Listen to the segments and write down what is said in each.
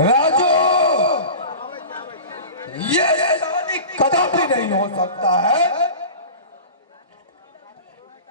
राजू, ये शादी कदापि नहीं हो सकता है।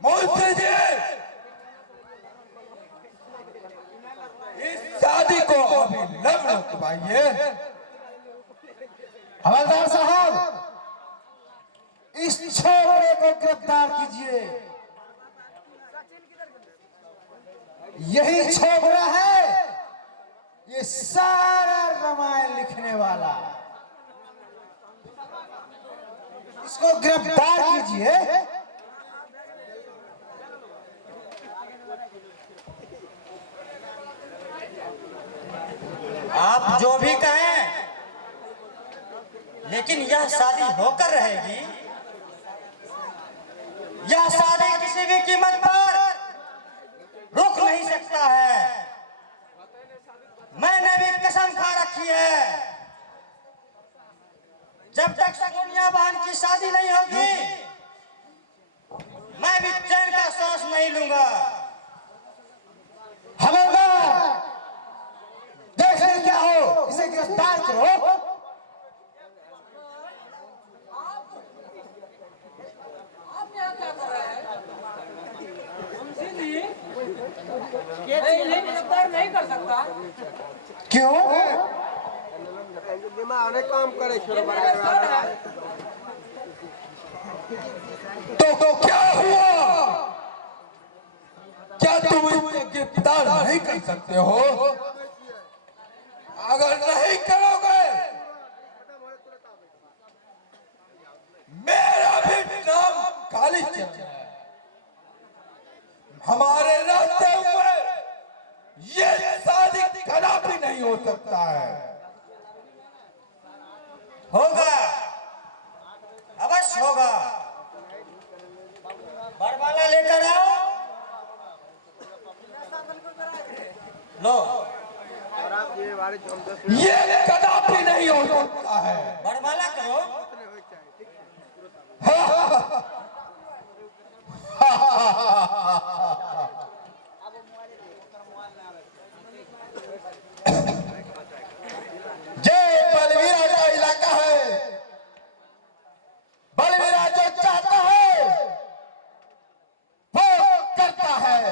मुंशी जी, इस शादी को अभी न रुकवाइए। हवलदार साहब, इस छोकरे को गिरफ्तार कीजिए। यही छोकरा है ये सारा रामायण लिखने वाला। इसको गिरफ्तार कीजिए। आप जो भी कहें, लेकिन यह शादी होकर रहेगी। यह शादी किसी भी कीमत पर रुक नहीं सकता है। मैंने भी कसम खा रखी है, जब तक सकुनिया बहन की शादी नहीं होगी, मैं भी चैन का सांस नहीं लूंगा। हवलदार, देख रहे क्या हो, इसे गिरफ्तार करो। गिरफ्तार नहीं कर सकता। क्यों? दिमाग काम करे तो क्या हुआ? क्या तुम इसे गिरफ्तार नहीं कर सकते हो? अगर नहीं करोगे, मेरा भी नाम कालीचरण है। हमारे रास्ते में ये शादी कदापि नहीं हो सकता है। होगा, अवश्य होगा। बरमाला लेकर आओ। लो, ये कदापि नहीं हो सकता है। बरमाला करो। जय बलवीरा का इलाका है। बलवीरा जो चाहता है वो करता है।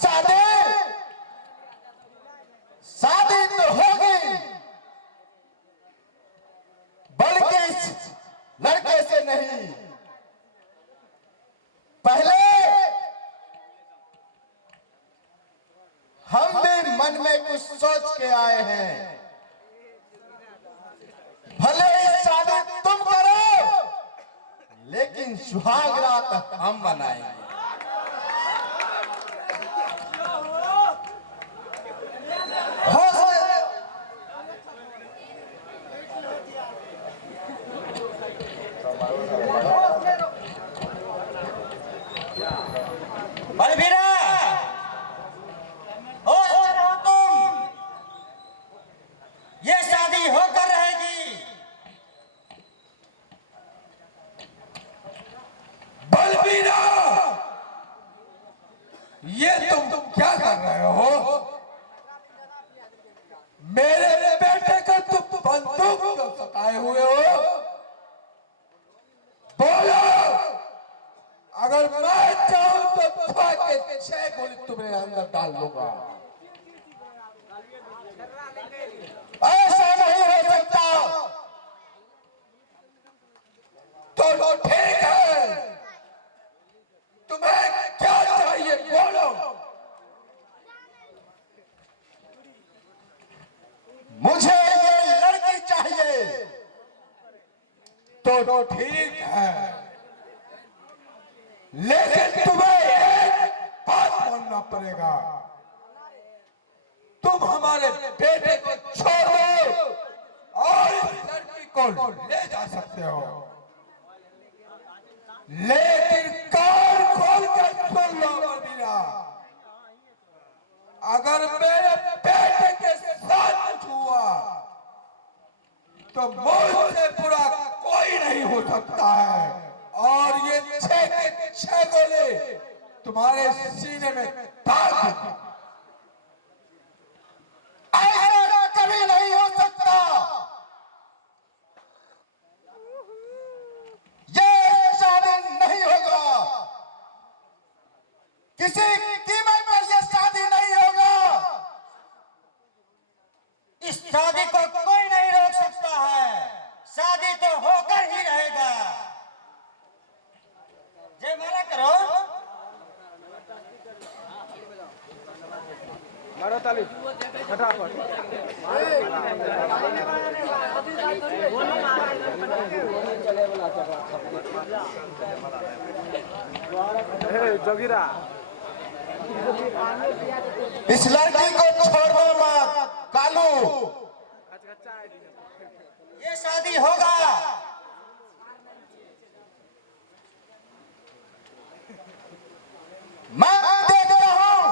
शादी शादी तो होगी, बल्कि इस लड़के से नहीं। पहले हम भी मन में कुछ सोच के आए हैं। भले ही शादी तुम करो, लेकिन सुहाग रात हम मनाएंगे। बलबीरा, होश में रहो तुम। ये शादी होकर रहेगी। बलबीरा, ये तुम क्या कर रहे हो? मेरे बेटे को तुम बंदूक क्यों सताए हुए हो? बोलो, अगर मैं चाहूं तो थवा के 6 गोली तुम्हें अंदर डाल दूंगा। ऐसा नहीं हो सकता। तो ठीक है, तुम्हें क्या चाहिए बोलो। मुझे ये लड़की चाहिए। तो ठीक है, लेकिन तुम्हें एक बात मानना पड़ेगा। तुम हमारे बेटे को छोड़ दो और इस लड़की को ले जा सकते हो, लेकिन कान खोल कर सुन लो मदीना, अगर मेरे बेटे के साथ कुछ हुआ तो मुझसे बुरा कोई नहीं हो सकता है, और ये 6 के 6 गोले तुम्हारे सीने में दाग दूंगा। ऐसा कभी नहीं हो सकता। ये शादी नहीं होगा, किसी कीमत पर ये शादी नहीं होगा। इस शादी को कोई नहीं रोक सकता है, शादी तो होकर ही रहेगा। जयमाला करो। मारो ताली फटाफट। जोगिरा इस लड़की को छोड़ो मत कालू। ये शादी होगा। मैं देख रहा हूं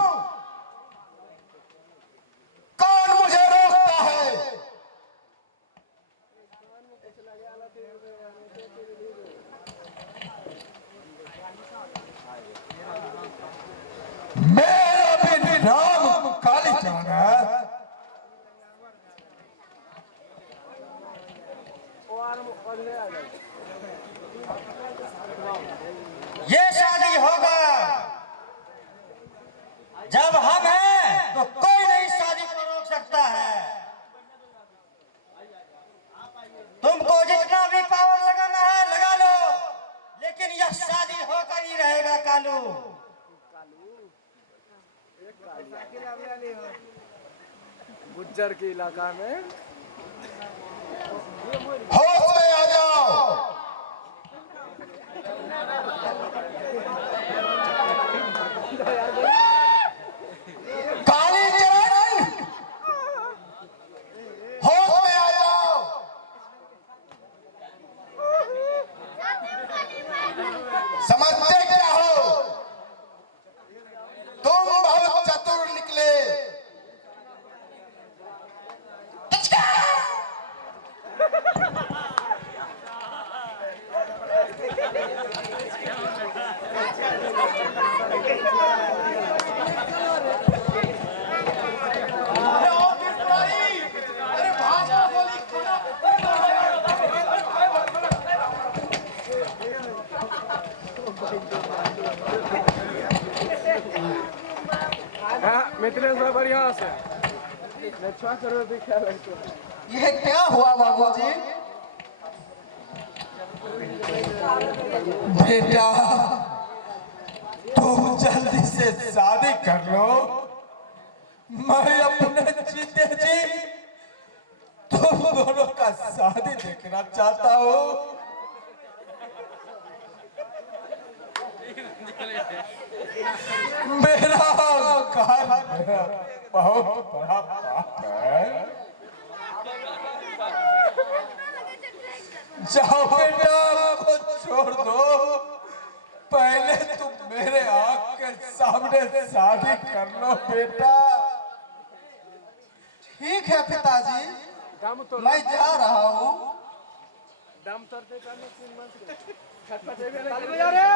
कौन मुझे रोकता है। मेरा भी नाम कालीचरण है। ये शादी होगा। जब हम हैं तो कोई नहीं शादी को रोक सकता है। तुमको जितना भी पावर लगाना है लगा लो, लेकिन यह शादी होकर ही रहेगा कालू। गुज्जर के इलाका में होश में आ जाओ। कालीचरण होश में आ जाओ। समझते क्या हो? तुम बहुत चतुर निकले। मिथिलेश भाई बढ़िया से अच्छा करो दिखा रहे। ये क्या हुआ बाबूजी? बेटा तुम जल्दी से शादी कर लो, मैं अपने जीते जी तुम दोनों का शादी देखना चाहता हूँ। मेरा घर बहुत बड़ा पाप है। जाओ बेटा, को छोड़ दो, पहले तुम मेरे आँख के सामने शादी कर लो बेटा। ठीक है पिताजी, दम तो मैं जा रहा हूँ। दम तोड़ते करने 3 मंथ के खटपटे भी नहीं बजा रे।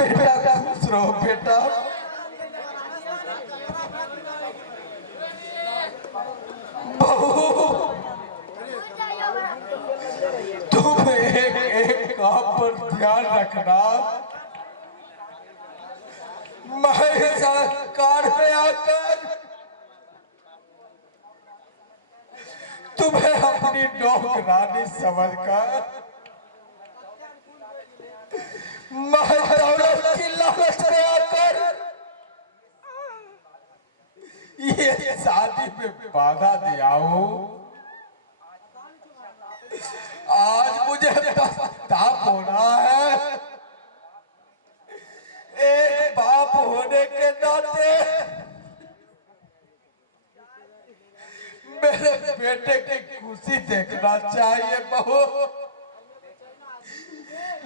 बेटा खुश रहो बेटा। बहू तुम एक काम पर ध्यान रखना, मैं सरकार में आकर तुम्हें अपनी नौकरानी समझकर मैं दौलत की लालच में आकर ये शादी में बाधा दिया हूं। आज मुझे पछतावा हो रहा है। एक बाप होने के नाते मेरे बेटे की खुशी देखना चाहिए बहू,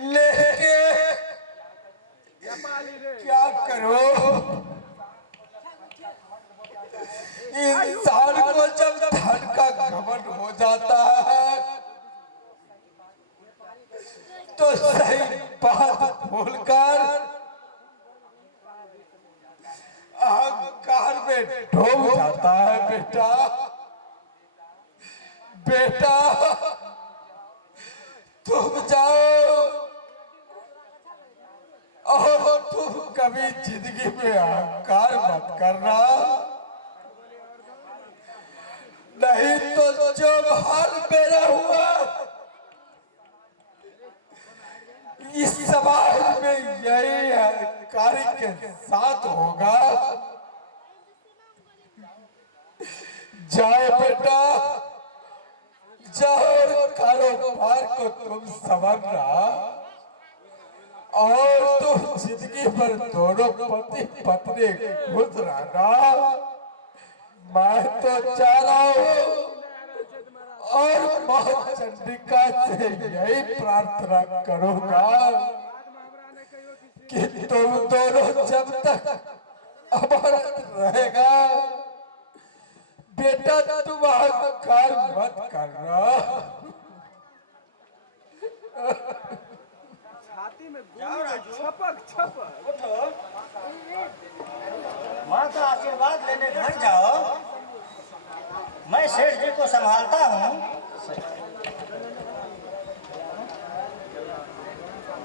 लेकिन क्या करो, इंसान को जब धन का घमंड हो जाता है तो सही बात भूलकर अहंकार में डूब जाता है। बेटा बेटा तुम जाओ और तुम कभी जिंदगी में अहंकार मत करना, नहीं तो जो हाल मेरा हुआ इस समाज में यही अहंकारी के साथ होगा। जाए बेटा जाओ, कारोबार को तुम संभालना और तुम जिंदगी भर दोनों पति पत्नी खुश रहना। मैं तो चाह रहा हूँ और मां चंडिका से यही प्रार्थना करूंगा कि तुम दोनों जब तक अमरत रहेगा बेटा तुम अहंकार मत करना। छाती में छपक छपक। उठो, माँ का आशीर्वाद लेने घर जाओ, मैं सेठ जी को संभालता हूँ।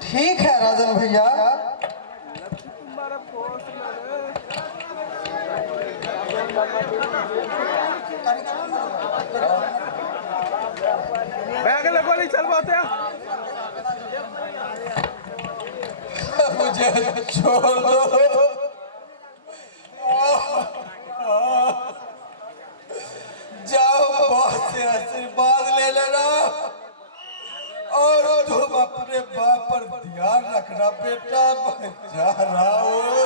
ठीक है राजन भैया। तुम्हारा पोस्ट बैग लगवाली चलवाते हैं। मुझे छोड़ दो, जाओ बहुत से आशीर्वाद ले लेना और तुम अपने बाप पर ध्यान रखना। बेटा मैं जा रहा हूँ।